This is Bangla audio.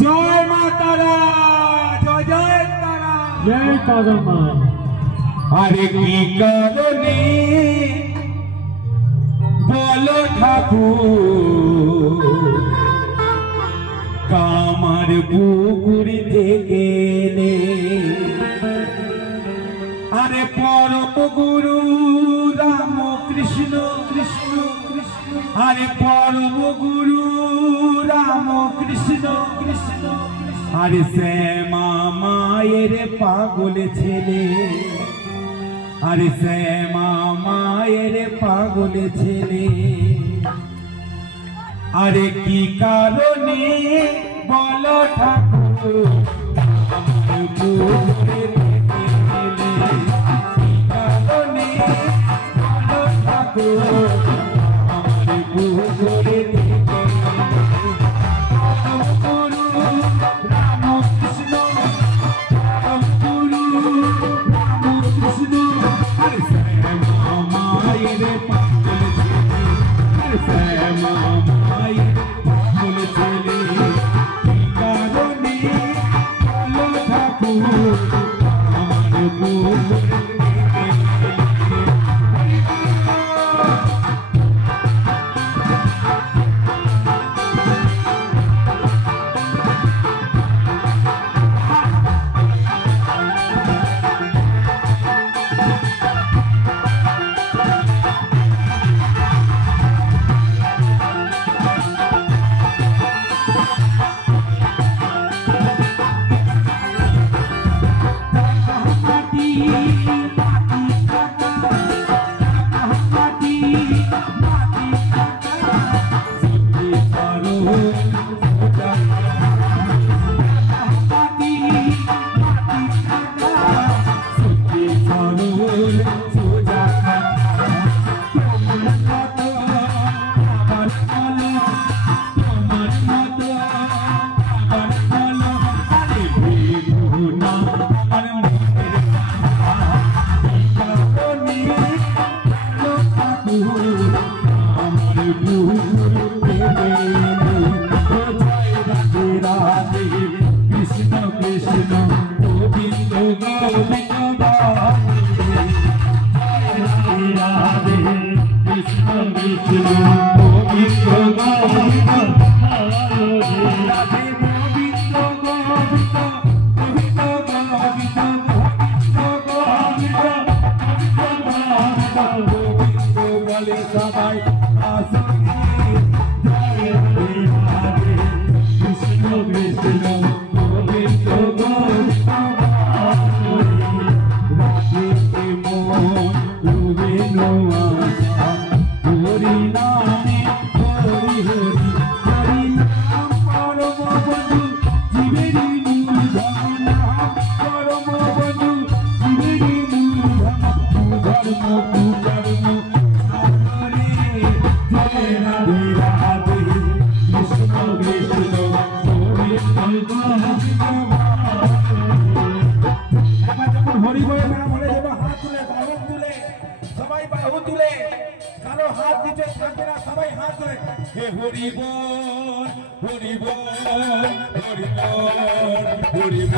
जय मा तारा, जय जय तारा, जय तारा माँ। अरे की करनी बोलो ठाकुर कामार पुकुरी থেকে নে अरे परम गुरु राम कृष्ण कृष्ण कृष्ण अरे परम गुरु राम कृष्ण कृष्ण अरे श्यामा मायेर पागल छेले अरे श्यामा मायेर पागल छेले अरे की कारणे बोलो ठाकुर আমার পুকুরে থেকে গেলে কি কারণে বলো ঠাকুর আমার পুকুরে থেকে গেলে রাম কৃষ্ণ अरे श्यामा मायेर पागल छेले अरे श्यामा मायेर पागल छेले की कारणे बोलो ठाकुर আমার পুকুরে Hori